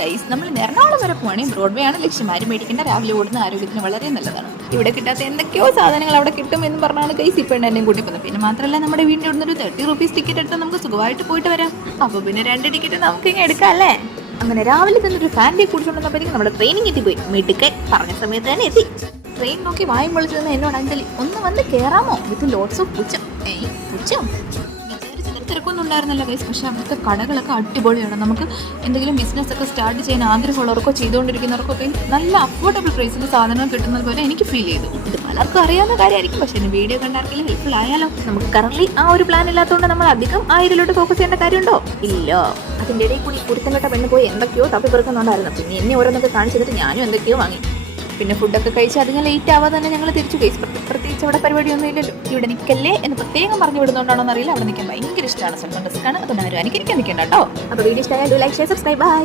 Guys, നമ്മൾ എറണാകുളം വരെ പോവാണെങ്കിൽ ബ്രോഡ്വേ ആണ് ലക്ഷ്യം. ആരും മേടിക്കേണ്ട, രാവിലെ ഓടുന്ന ആരോഗ്യത്തിന് വളരെ നല്ലതാണ്. ഇവിടെ കിട്ടാത്ത എന്തൊക്കെയോ സാധനങ്ങൾ അവിടെ കിട്ടും എന്ന് പറഞ്ഞാണ് ഗൈസ് ഇപ്പോൾ എന്നെയും കൂട്ടി പോകുന്നത്. പിന്നെ മാത്രമല്ല, നമ്മുടെ വീടിൻ്റെ ഇവിടുന്ന് ഒരു 30 റുപ്പീസ് ടിക്കറ്റ് എടുത്താൽ നമുക്ക് സുഖമായിട്ട് പോയിട്ട് വരാം. അപ്പോൾ പിന്നെ 2 ടിക്കറ്റ് നമുക്ക് ഇങ്ങനെ എടുക്കാം അല്ലേ? അങ്ങനെ രാവിലെ തന്നെ ഒരു ഫാമിലി കുടിച്ചുകൊണ്ടിരുന്നപ്പോഴത്തേക്കും നമ്മുടെ ട്രെയിനിങ് എത്തിപ്പോയി. മിടുക്കൻ പറഞ്ഞ സമയത്ത് തന്നെ എത്തി. ട്രെയിൻ നോക്കി വായും പൊളിച്ചു നിന്ന് എന്നോട് അഞ്ജലി, ഒന്ന് വന്ന് കയറാമോ വിത്ത് ലോട്ട്സ് ഓഫ് പുച്ഛം. പുച്ഛം തിരക്കൊന്നും ഉണ്ടായിരുന്നല്ലോ ഗൈസ്. പക്ഷേ അവിടുത്തെ കടകളൊക്കെ അടിപൊളിയാണ്. നമുക്ക് എന്തെങ്കിലും ബിസിനസ് ഒക്കെ സ്റ്റാർട്ട് ചെയ്യാൻ ആഗ്രഹമുള്ളവർക്കോ ചെയ്തുകൊണ്ടിരിക്കുന്നവർക്കൊക്കെ നല്ല അഫോർഡബിൾ പ്രൈസിൽ സാധനങ്ങൾ കിട്ടുന്നത് പോലെ എനിക്ക് ഫീൽ ചെയ്തു. ഇത് പലർക്കും അറിയാവുന്ന കാര്യമായിരിക്കും, പക്ഷേ എൻ്റെ വീഡിയോ കണ്ടാർക്കെങ്കിലും ഹെൽപ്ഫുൾ ആയാലോ. നമുക്ക് കറന്റ് ആ ഒരു പ്ലാൻ ഇല്ലാത്തതുകൊണ്ട് നമ്മൾ അധികം ആ ഇതിലോട്ട് ഫോക്കസ് ചെയ്യേണ്ട കാര്യമുണ്ടോ? ഇല്ല. അതിൻ്റെ ഇടയിൽ കൂടി കുരുത്തങ്കട്ട പെണ്ണ് പോയി എന്തൊക്കെയോ തപ്പിപ്പെറുക്കുന്നുണ്ടായിരുന്നു. പിന്നെ എന്നെ ഓരോന്നൊക്കെ കാണിച്ചിട്ട് ഞാനും എന്തൊക്കെയോ വാങ്ങി. പിന്നെ ഫുഡൊക്കെ കഴിച്ച് അധികം ലേറ്റ് ആവാതെ തന്നെ ഞങ്ങൾ തിരിച്ചു ഗൈസ്. പ്രത്യേകിച്ച് അവിടെ പരിപാടിയൊന്നും ഇല്ലല്ലോ. ഇവിടെ നിൽക്കല്ലേ എന്ന് പ്രത്യേകം പറഞ്ഞു വിടുന്നുണ്ടാണോ എന്നറിയില്ല. അവിടെ നിൽക്കാൻ ഭയങ്കര ഇഷ്ടമാണ്. സ്വന്തം റിസ്ക്കാണ്. അതൊന്നും ആരും അനുകരിക്കാൻ നിൽക്കണ്ട കേട്ടോ. അപ്പോൾ വീഡിയോ ഇഷ്ടമായാൽ ലൈക്ക്, ഷെയർ, സബ്സ്ക്രൈബ്. ബൈ.